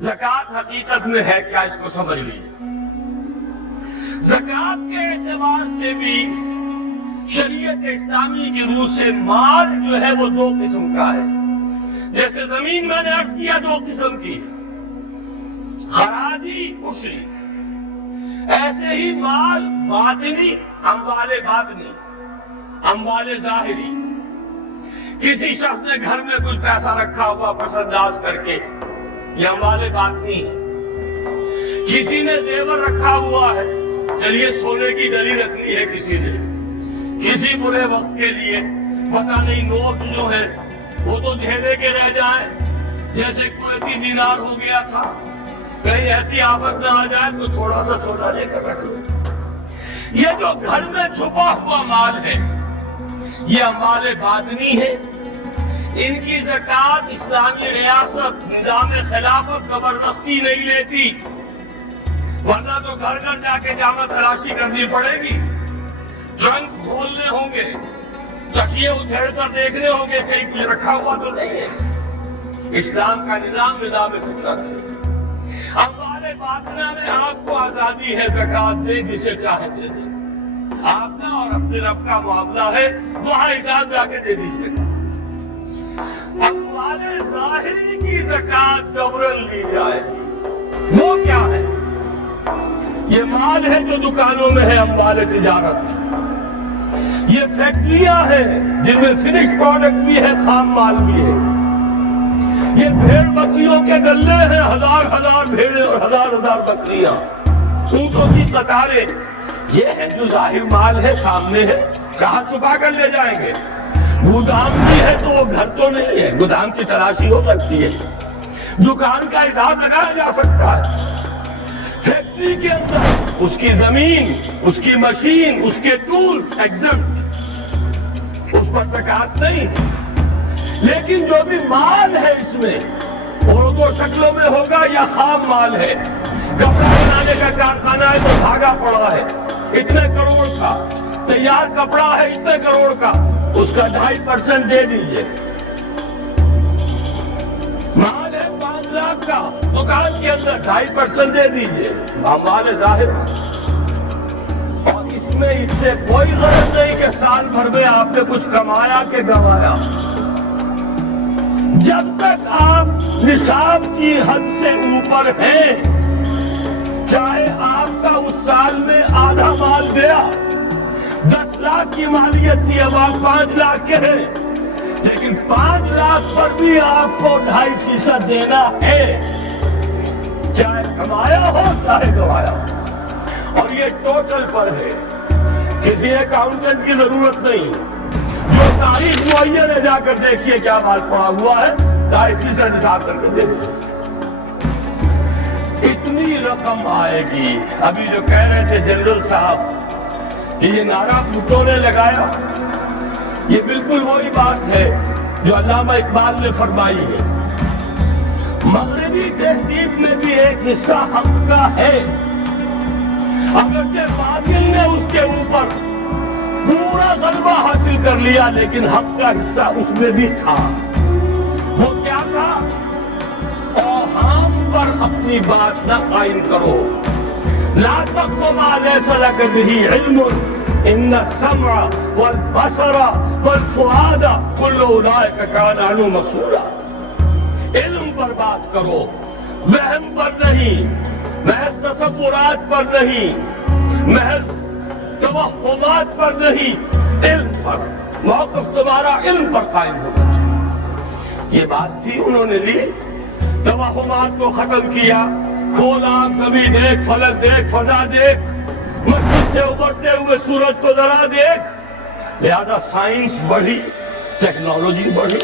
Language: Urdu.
زکوٰۃ حقیقت میں ہے کیا، اس کو سمجھ لیجیے۔ زکوٰۃ کے اعتبار سے بھی شریعت اسلامی کی روح سے مال جو ہے وہ دو قسم کا ہے۔ جیسے زمین میں نے عرض کیا دو قسم کی، خراجی عشری، ایسے ہی مال باطنی، اموال باطنی، اموال ظاہری۔ کسی شخص نے گھر میں کچھ پیسہ رکھا ہوا پس انداز کر کے، یہ اموال باطنی ہے۔ کسی نے زیور رکھا ہوا ہے، چلیے سونے کی ڈلی رکھ لی ہے کسی نے، کسی برے وقت کے لیے، پتہ نہیں نوٹ جو ہے وہ تو دھیرے کے رہ جائیں، جیسے کوئی دینار ہو گیا تھا، کہیں ایسی آفت نہ آ جائے تو تھوڑا سا تھوڑا لے کر رکھ لو۔ یہ جو گھر میں چھپا ہوا مال ہے یہ اموال باطنی ہے۔ ان کی زکوٰۃ اسلامی ریاست نظام خلافت زبردستی نہیں لیتی، ورنہ تو گھر گھر جا کے جامع تلاشی کرنی پڑے گی، ٹرنک کھولنے ہوں گے، تکیے ادھیڑ کر دیکھنے ہوں گے کہیں کچھ رکھا ہوا تو نہیں ہے۔ اسلام کا نظام فطرت ہے۔ اموال باطنہ میں آپ کو آزادی ہے، زکوٰۃ دے جسے چاہے دے دے، آپ کا اور اپنے رب کا معاملہ ہے، وہاں حساب جا کے دے دیجیے گا۔ اموال ظاہری کی زکوٰۃ جبرن لی جائے گی۔ وہ کیا ہے؟ یہ مال ہے جو دکانوں میں ہے، اموال تجارت۔ یہ فیکٹریاں ہیں جن میں فنشڈ پروڈکٹ بھی ہے، خام مال بھی ہے۔ یہ بھیڑ بکریوں کے گلے ہیں، ہزار ہزار بھیڑیں اور ہزار ہزار بکریاں، اونٹوں کی قطاریں۔ یہ ہے جو ظاہر مال ہے، سامنے ہے، کہاں چھپا کر لے جائیں گے؟ گودام بھی ہے تو وہ گھر تو نہیں ہے، گودام کی تلاشی ہو سکتی ہے، دکان کا حساب لگایا جا سکتا ہے۔ فیکٹری کے اندر اس کی زمین، اس کی مشین، اس کے ٹولز ایگزمپٹ، اس پر زکوٰۃ نہیں ہے۔ لیکن جو بھی مال ہے اس میں، اور دو شکلوں میں ہوگا، یا خام مال ہے، کپڑا بنانے کا کارخانہ ہے تو دھاگا پڑا ہے اتنے کروڑ کا، تیار کپڑا ہے اتنے کروڑ کا، اس کا 2.5% دے دیجئے۔ مال ہے 5 لاکھ کا، دکان کے اندر 2.5% دے دیجئے، اموال ظاہر۔ اور اس میں اس سے کوئی غرض نہیں کہ سال بھر میں آپ نے کچھ کمایا کہ گنوایا۔ جب تک آپ نصاب کی حد سے اوپر ہیں، چاہے آپ کا اس سال میں آدھا مال گیا، 10 لاکھ کی مالیت تھی، اب آپ 5 لاکھ کے ہیں، لیکن 5 لاکھ پر بھی آپ کو 2.5% دینا ہے، چاہے کمایا ہو چاہے گوایا ہو۔ اور یہ ٹوٹل پر ہے، کسی اکاؤنٹنٹ کی ضرورت نہیں، جو تاریخ معین ہے جا کر دیکھیے کیا مال پڑا ہوا ہے، 2.5% حساب کر کے دے دیجیے۔ اتنی رقم آئے گی۔ ابھی جو کہہ رہے تھے جنرل صاحب کہ یہ نعرہ بھٹو نے لگایا، یہ بالکل وہی بات ہے جو علامہ اقبال نے فرمائی ہے۔ مغربی تہذیب میں بھی ایک حصہ حق کا ہے، اگرچہ باطل نے اس کے اوپر پورا غلبہ حاصل کر لیا، لیکن حق کا حصہ اس میں بھی تھا۔ وہ کیا تھا؟ اوہام پر اپنی بات نہ قائم کرو۔ لا تقف ما لیس لک بہ علم ان السمع والبصر والفؤاد کل اولئک کان عنہ مسئولا۔ علم پر بات کرو، وہم پر نہیں، محض تصورات پر نہیں، محض توہمات پر نہیں، علم پر۔ موقف تمہارا علم پر قائم ہونا چاہیے۔ یہ بات تھی، انہوں نے لی، توہمات کو ختم کیا، کھول آنکھ، زمیں دیکھ، فلک دیکھ، فضا دیکھ، مشرق سے ابھرتے ہوئے سورج کو ذرا دیکھ۔ لہذا سائنس بڑھی، ٹیکنالوجی بڑھی۔